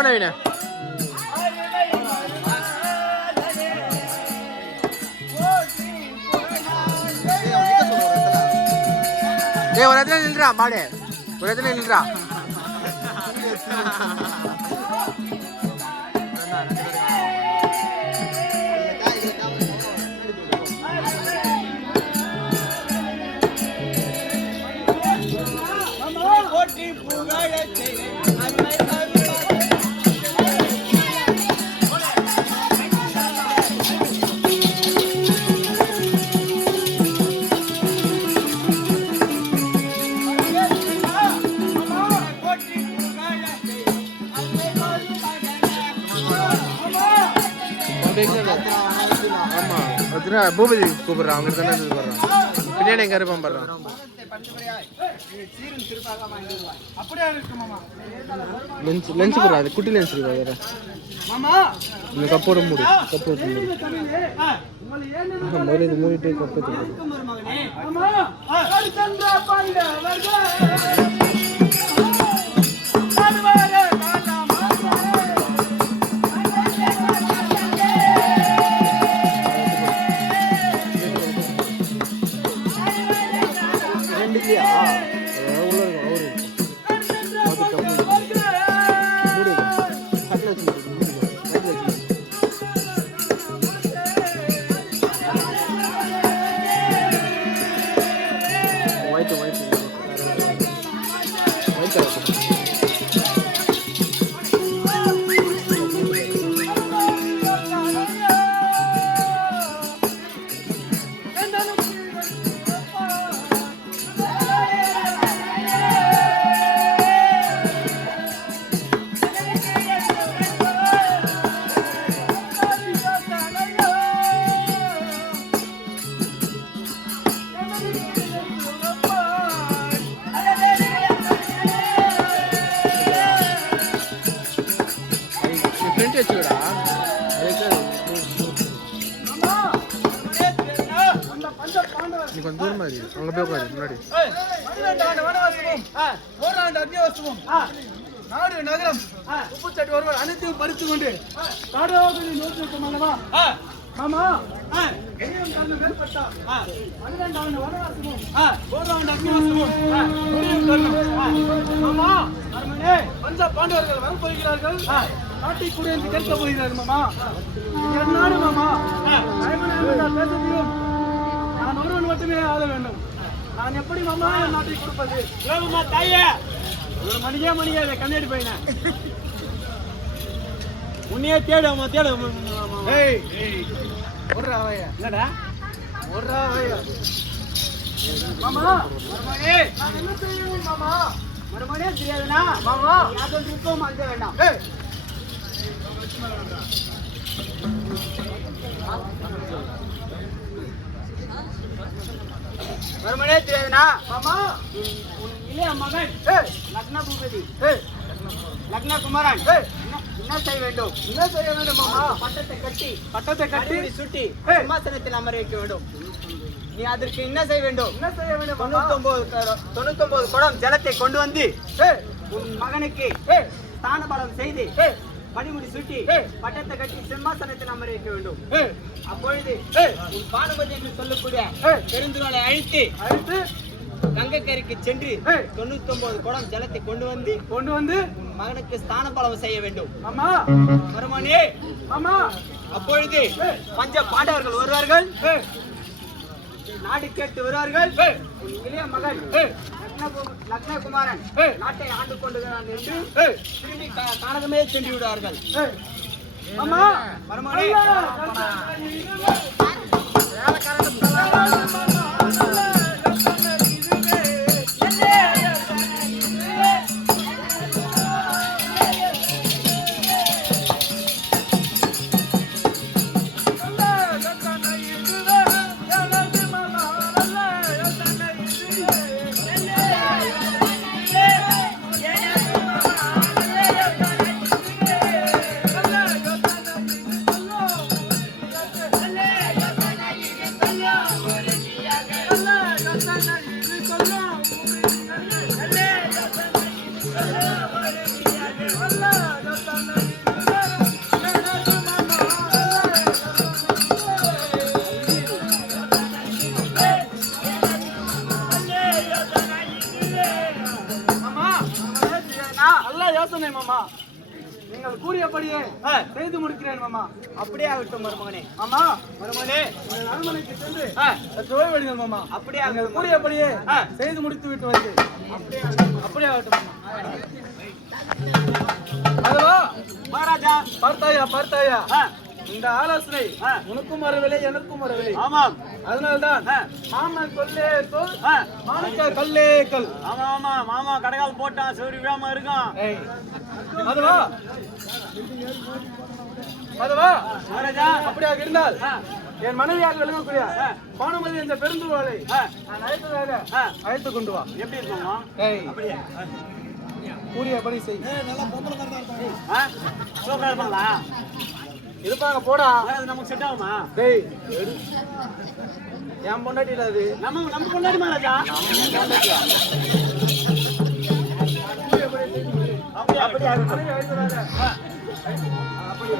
બનાવીને ಏ ಹೊರದ್ರೆ ನಿಲ್ರ ಮಾಡೆ ಹೊರದ್ರೆ ನಿಲ್ರ ಪುಗಳ ஆமா பூபதி கூப்பிடுறான் அவங்க தானே கூப்பிடுறான் பின்னாடி எங்க இருப்பான் பாடுறான் லென்ஸ் லென்ஸ் போடுறா அது குட்டி லென்ஸ் இருக்கா வேற? இந்த கப்போட மூடு கப்போட மூடு. உங்களை ஏன் முதல்ல இது மூடிட்டு நீ கொஞ்சம் தூரமா இரு போய் உட்காரு முன்னாடி அக்னிவாசமும் நாடு நகரம் உப்புச்சட்டு ஒருவர் அனைத்தையும் பறித்து கொண்டு காடாவது நோக்கி இருக்கும் அல்லவா ஆமா எதையும் காரணம் ஏற்பட்டா பன்னிரண்டாண்டு வனவாசமும் ஓராண்டு அக்னிவாசமும் முடியும் தருணம். ஆமா அரண்மனே பஞ்ச பாண்டவர்கள் வரப்போகிறார்கள் நாட்டை கூட என்று கேட்க போகிறார் மாமா என் மாமா நான் பேச முடியும் நான் ஒருவன் மட்டுமே ஆள வேண்டும். நான் எப்படி மாமா நாட்டை கொடுப்பது? ஏமாமா தாயே. ஒரு மணிக்கே மணிக்கே கண்ணாடி பையன. உன்னையே தேடு ஏய். ஒரு ரூபாயா என்னடா? ஒரு மாமா. நான் என்ன செய்யணும் மாமா? மறுமணியே தெரியாதுனா மாமா. யாரும் திருப்பவும் அழுத வேண்டாம். மறுமணியே தெரியாதுனா மாமா. உன் இளைய மகன் லக்ன பூபதி. லக்ன குமாரன். என்ன- என்ன செய்ய வேண்டும்? என்ன செய்ய வேண்டும் மாமா? பட்டத்தை கட்டி பட்டத்தை கட்டி. சுட்டி சிம்மாசனத்தில் அமர வைக்க வேண்டும். நீ அதற்கு என்ன செய்ய வேண்டும்? என்ன செய்ய வேண்டும் தொண்ணூத்தொன்பது தொண்ணூத்தொன்பது குடம் ஜலத்தை கொண்டு வந்து உன் மகனுக்கு ஸ்தான பலம் செய்து மணிமுடி சுட்டி பட்டத்தை கட்டி சிம்மாசனத்தில் அமர வைக்க வேண்டும். அப்பொழுது உன் பானுபதி என்று சொல்லக்கூடிய பெருந்துகளை அழித்து அழித்து கங்கைக்கரைக்கு சென்று தொண்ணூத்தி ஒன்பது குடம் ஜலத்தை கொண்டு வந்து கொண்டு வந்து உன் மகனுக்கு ஸ்தான பலம் செய்ய வேண்டும். ஆமா. மருமனே. ஆமா. அப்பொழுது பஞ்ச பாண்டவர்கள் வருவார்கள். நாடு கேட்டு வருவார்கள். உன் இளைய மகன் லக்னகுமாரன் நாட்டை ஆண்டு கொண்டுகிறான் என்று திரும்பி கானகமே சென்று விடுவார்கள் ஆமா யோசனை மாமா நீங்கள் கூறியபடியே செய்து முடிக்கிறேன் மாமா. அப்படியே ஆகட்டும் மருமகனே. ஆமா மருமகனே. அரண்மனைக்கு சென்று சற்று ஓய்வெடுங்கள் மாமா. அப்படியே நீங்கள் கூறியபடியே செய்து முடித்து விட்டு வருகிறேன் அப்படியே ஆகட்டும். அதுவா மகாராஜா. பார்த்தாயா பார்த்தாயா? இந்த ஆலோசனை உனக்கும் வரவில்லை எனக்கும் வரவில்லை. ஆமாம். அதனால்தான் மாமன் கொல்லே சொல் மாணிக்க கல்லே கல் ஆமா ஆமா மாமா கடைகால் போட்டான் சோறு விழாம இருக்கான். ஏய், அதுவா அதுவா மகாராஜா. அப்படியாக இருந்தால் என் மனைவியாக விளங்கக்கூடிய பானுமதி என்ற பெருந்துவாளை அழைத்து கொண்டு வா. எப்படி இருக்கோமா ஏய் கூறியபடி செய். சூப்பரா இருப்பாங்களா இருப்பாங்க போடா அது நமக்கு செட் ஆகுமா டேய். என் பொண்டாட்டில அது நம்ம நம்ம கொண்டாடி மகாராஜா அப்படியா அப்படியா மனைவி அழைத்ததாக அப்படி